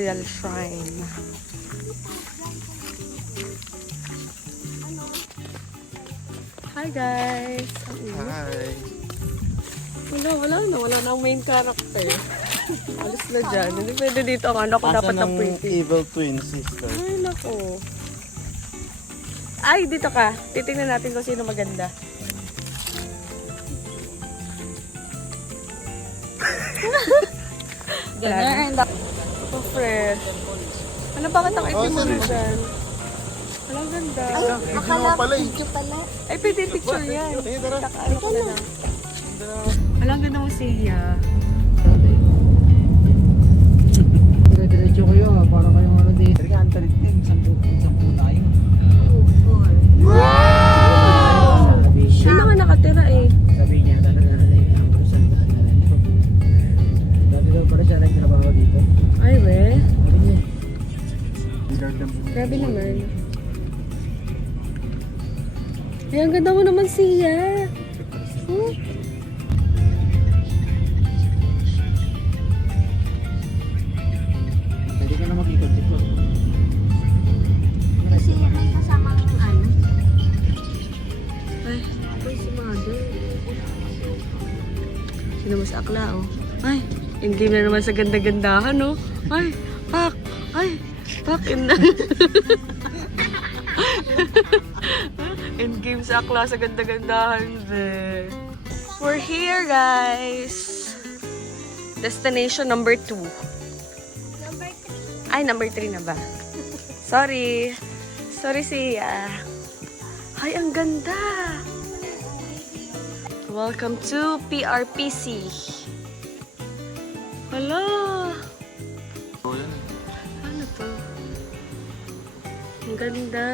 Memorial Shrine. Hi guys! Hi! Wala na ang main character. Alis na dyan. Hindi pwede dito ang anak ko dapat na pretty. Evil twin sister? Ay, nako. Ay, dito ka. Titingnan natin kung sino maganda. Ganyan. Oh, Fred. Ano, bakit ang itim mo dyan? Walang ganda. Ay, akala ko video pala. Ay, pwede picture yan. Sige, tara. Ano ko na lang. Walang ganda mo siya. Dire-diretso kayo para kayong ano din. Sige, antalit din. Sampu tayo. Wow! May mga nakatira eh. Sabi niya, dadalhan na yung ang kusang dadalhan ko. Dati daw pala siya nagtrabaho dito. Ay, we. Sabi niya, Grabe naman. Ay, ang ganda mo naman siya. Oh. pwede ka na makikot-ikot. Kasi may kasamang ano. Ay, Apoy si mother. sino mas akla, oh. Ay, in-game na naman sa ganda-gandahan, oh. Ay, pak! Ay, pak! In-game sa akla sa ganda-gandahan, be. We're here, guys. Destination number 2. Ay, number 3 na ba? Sorry. Sorry, Sia. Ay, ang ganda. Welcome to PRPC. Hello. Ano to? Ang ganda.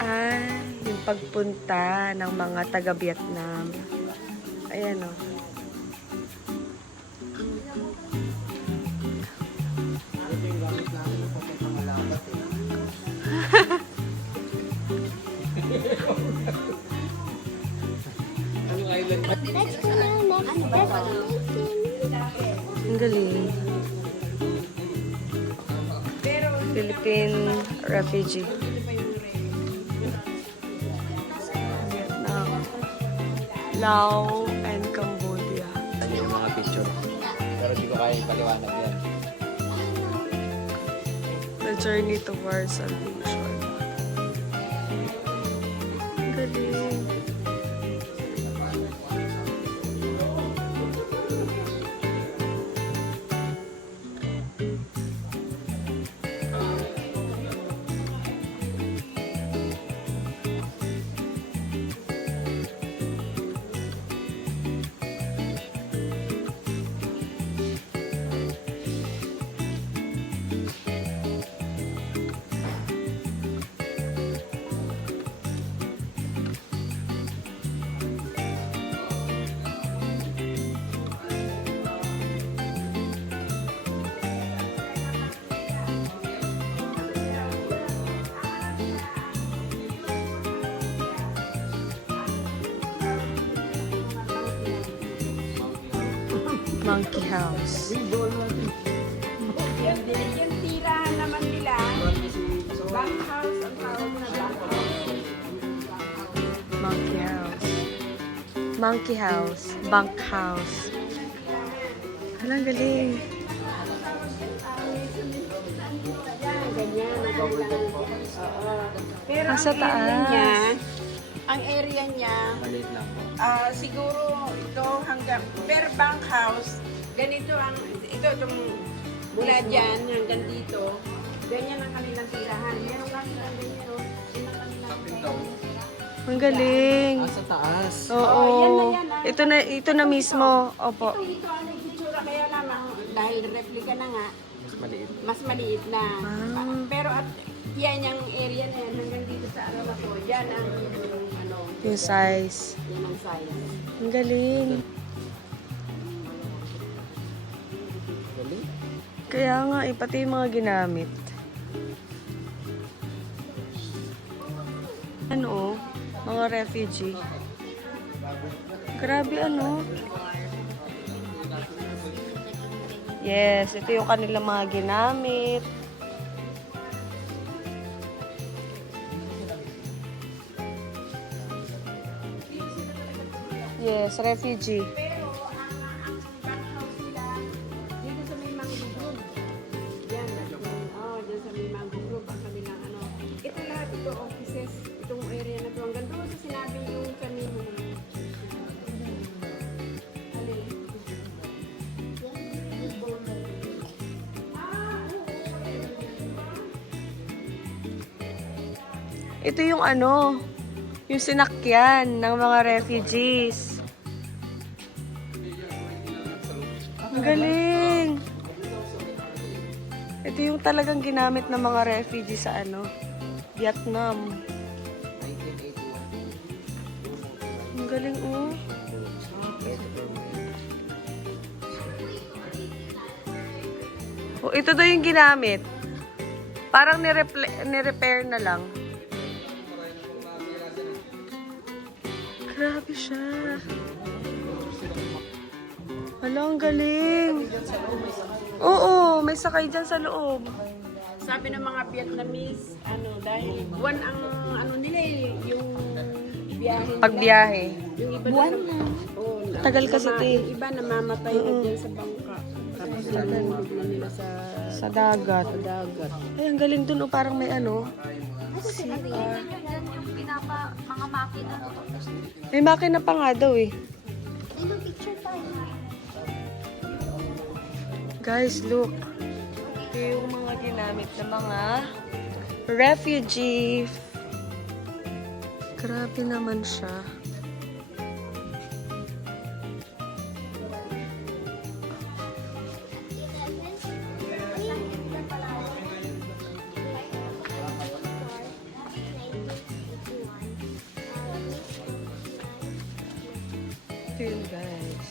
Ay, yung pagpunta ng mga taga-Vietnam. Ayan, oh. Let's go now. Next destination. Ang galing. Philippine refugee. Vietnam. Laos and Cambodia. Ano yung mga picture? Pero di ko kaya ipaliwanag yan. The journey towards salvation. Ang galing. Monkey House. Yung tirahan naman nila, bank house ang tawag na bank house. Monkey House. Monkey House. Bank House. Halang galing. Ganyan, ganyan. Oo. Pero Nasa ang area niya, Maliit lang po. siguro ito hanggang per bank house, ganito itong mula dyan hanggang dito, ganyan ang kanilang tirahan. Meron lang silang ganyan, oh. Yun ang kanilang Ang galing. Sa taas. Oo. yan na yan, ah. Ito na mismo. Opo. Ito ang itsura, kaya lamang dahil replica na nga, Mas maliit. mas maliit na. Ah. Pero at yan yung area na yan, hanggang dito sa ano na to, yan ang ano, Yung size. yan ang size. Ang galing. Galing. Kaya nga, pati yung mga ginamit. Ano, oh, mga refugee. Grabe, ano. Yes, ito yung kanilang mga ginamit. Yes, refugee. Pero ang bankhouse nila, dito sa may mangrove grove. Yan, dyan sa may mangrove grove, ang kanilang ano. Ito lahat, ito offices, itong area na to. Hanggang doon sa sinabi yung kanino. Alin? Ito yung ano, yung sinakyan ng mga refugees. Ang galing! Ito yung talagang ginamit ng mga refugees sa ano, Vietnam. 1981. Ang galing, oh. Oh, ito daw yung ginamit. Parang ni-repair na lang. Grabe siya. Hala, ang galing. Oo, may sakay dyan sa loob. Sabi ng mga Vietnamese, ano, dahil buwan ang ano nila eh, yung biyahe nila. Pagbiyahe. Yung iba buwan na. Oo, Tagal kasi ito eh. yung iba namamatay na dyan sa bangka. Tapos nalulog na nila Sa dagat. dagat. Ay, ang galing dun. Oh, parang may ano. Yung pinapa, mga makina. May makina pa nga daw eh. Ayun, picture tayo. Guys, look. Ito yung mga ginamit ng mga refugee. Grabe naman siya. Ito yun, guys.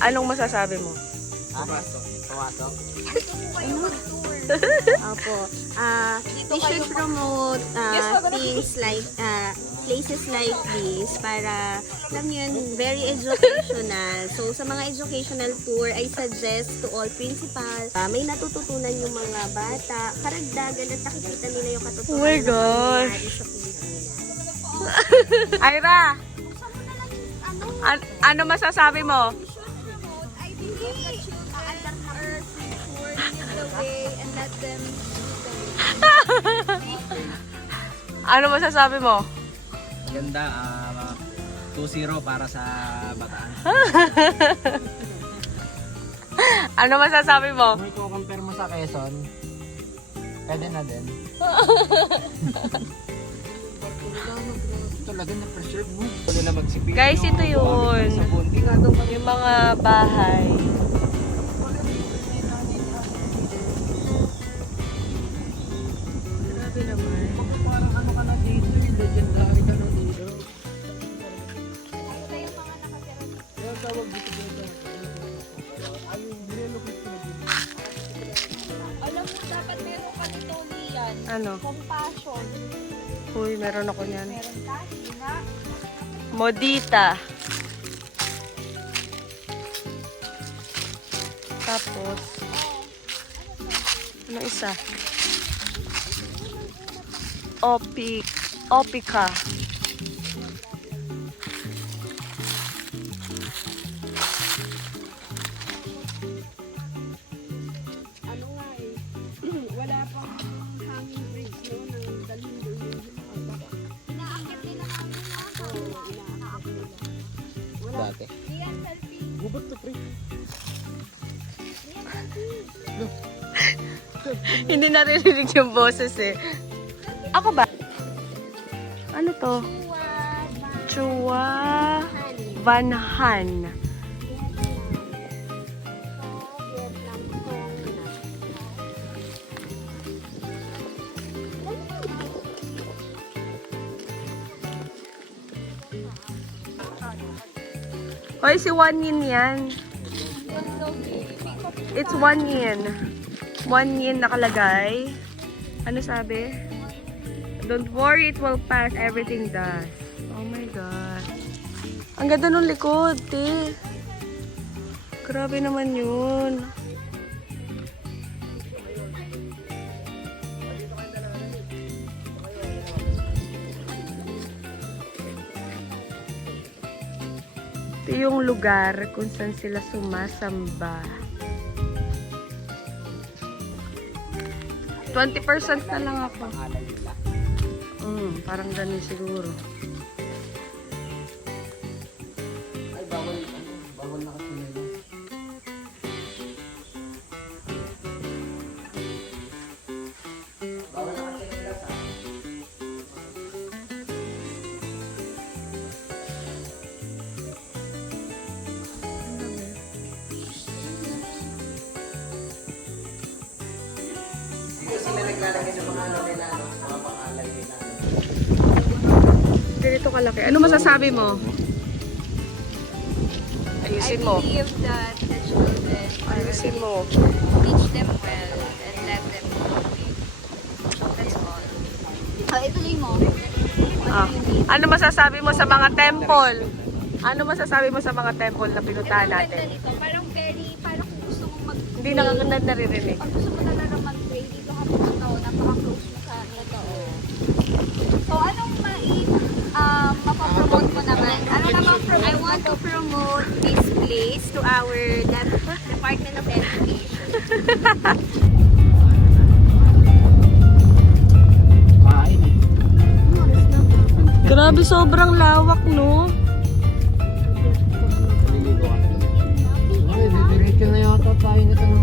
Anong masasabi mo? Pumasok. Opo. We should promote things like places like this para, alam yun, very educational. So, sa mga educational tour, I suggest to all principals, may natututunan yung mga bata, karagdagan at nakikita nila yung katotohanan Oh my ng gosh. pangyayari sa Pilipinas. Ira! Ano masasabi mo? I believe that you adapt our tour in the way and let them Ano masasabi mo? Ganda. 2-0 para sa Bataan. Ano masasabi mo? Kung i-compare mo sa Quezon, pwede na din. Talaga na-preserve mo. Pwede na magsipin. Guys, ito yun. Yung mga bahay. Grabe naman. Parang ano ka na dito, legendary ka na dito. Kaya tawag dito dito. Ayun, nilelocate ko na dito. Alam mo, dapat meron ka nito, Lian. Ano? Compassion. Uy, meron ako niyan. Meron ka? Na? Modita. Tapos, ano isa? Opica. Ano nga eh, wala pang hanging bridge no, ng Galindo yung Inaakit nila namin na. inaakit nila. Dati. Lian, selfie. Gubat to, pre. Hindi naririnig yung boses eh. Ako ba? Ano to? Chua Van Han. Hoy, si Wan Yin yan. It's 1 yen. 1 yen nakalagay. Ano sabi? Don't worry, it will pass. Everything does. Oh my God. Ang ganda nung likod, te. Grabe naman yun. Ito yung lugar kung saan sila sumasamba. 20% na lang ako. Parang ganun siguro. Ay, bawal na kasi nila. Bawal na kasi nila sa. Hindi sila naglalagay ng mga ano nila, mga pangalan nila. Ganito kalaki. Ano masasabi mo? Ayusin mo. I believe that the children Ayusin mo. teach them well and let them grow. That's all. Oh, ituloy mo. Ah. Ano masasabi mo sa mga temple? Ano masasabi mo sa mga temple na pinuntahan Ang ganda natin? nito. Parang very, parang kung gusto mong mag-pray. Hindi nakakaganda naririnig. Pag gusto mo talaga mag-pray dito ka pumunta o napaka-close mo sa ito. So, anong mapapromote mo naman? Ano naman I want to promote this place to our Department of Education. Kain eh. Grabe, sobrang lawak, no? Ay, didiretso na yata tayo nito ng